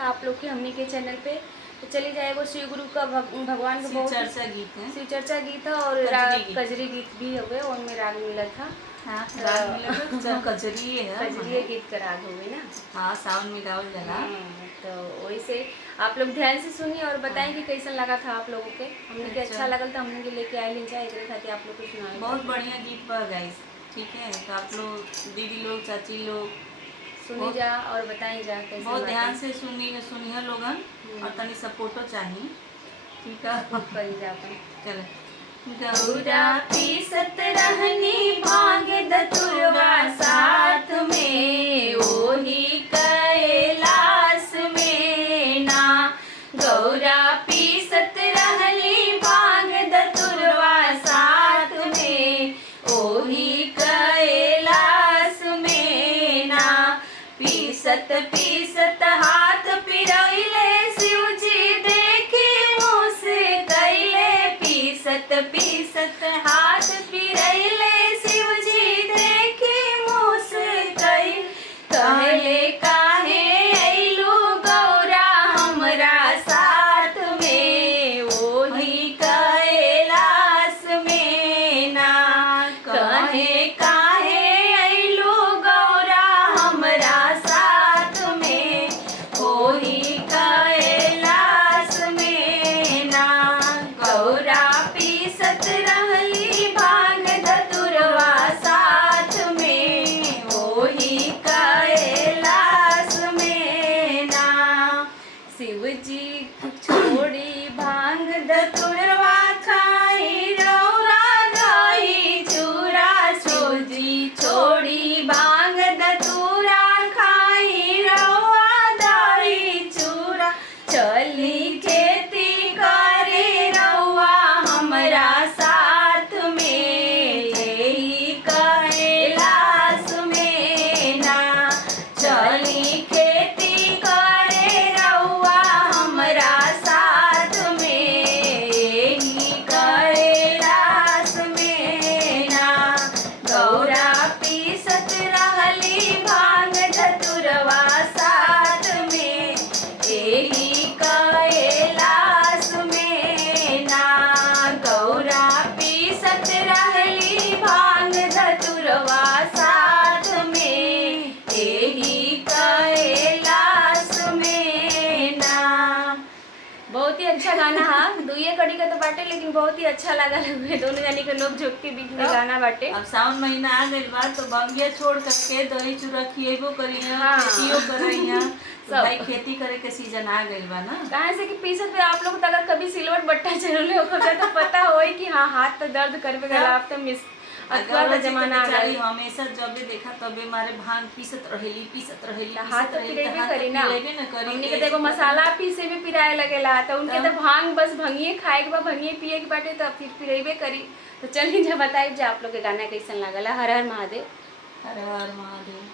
था आप लोग के हमनी के चैनल पे। तो चली जाए वो श्री गुरु का भगवान का बहुत चर्चा गीत है, शिव चर्चा गीत था और कजरी गीत भी हो गए, उनमें राग मिला था। हाँ राग मिला था, कजरी है, कजरी गीत का राग हो गई ना। हाँ सावन में गावल जाला। तो वही से आप लोग ध्यान से सुनिए और बताएं कि कैसा लगा था आप लोगों के। हमने के अच्छा लगल तो हमने के लेके आए लिंचा एक खातिर आप लोग को सुनाए। बहुत बढ़िया गीत बा गाइस, ठीक है। तो आप लोग दीदी लोग चाची लोग सुनी जा और बताई जा कैसे बहुत ध्यान से सुनिए लोगन और तनी सपोर्टो चाहिए, ठीक है। करी जा अपन चल गौरा पीसत रहनी भांग धतुरवा साथ में ओही कैलाश में ना। गौरा पीसत रहनी भांग धतुरवा साथ में ओही कैलाश में ना। पीसत पीसत हाथ पिरैले शिवजी देखे मुँह से कैले। पीसत पीसत हाथ पिरैले शिवजी देखे मुँह से कैले। कहले काहे अइलू गौरा हमरा साथ में ओही कैलाश में ना। कहे काहे अइलू गौरा हमरा साथ में ओही कैलाश में ना। गौरा पीसत रहली भांग धतुरवा साथ में ओही कैलाश में ना। शिवजी छोड़ी भांग धतुरवा खाई रौरा दही चूरा। शिवजी छोड़ी भांग धतूरा खाई रौरा दही चूरा। चली खेती करे रौआ हमरा साथ में यही कैलाश में ना। चली खेती करे रौआ हमरा साथ में यही कैलाश में ना। गौरा पीसत रहली भांग धतुरवा साथ में यही कैलाश में ना। गौरा पीसत रहली भांग धतुरवा साथ में यही कैलाश में ना। बहुत ही अच्छा गाना है, दुइये कड़ी का तो बाटे लेकिन बहुत ही अच्छा लगा हुए दोनों जानी के नोक झोंक के बीच में गाना बाटे। अब सावन महीना आ गइल बा तो बंगिया छोड़ करके दही चूड़ा खिएबो करिया, हाँ। खेतियो करइया। सब। भाई खेती करे के सीजन आ गइल बा ना। कहाँ से कि पीसत पे आप लोग तो अगर कभी सिल्वर बट्टा चलले होगा तो पता होई कि हाँ हाथ तो दर्द करबे गला। आप तो मिस अकबर का जमाना आ गया। हमेशा जबे देखा तबे मारे भांग पीसत रहेली हाथ तो पिरेबे करी ना। करी हमनी के देखो मसाला पीसे भी पिराए लगेला तो उनके तो भांग बस भंगिए खाए के बा भंगिए पिए के बाटे तो फिर पिरेबे करी। तो चलिए जब बताइए आप लोग के गाना कैसन लागला। हर हर महादेव। हर हर महादेव।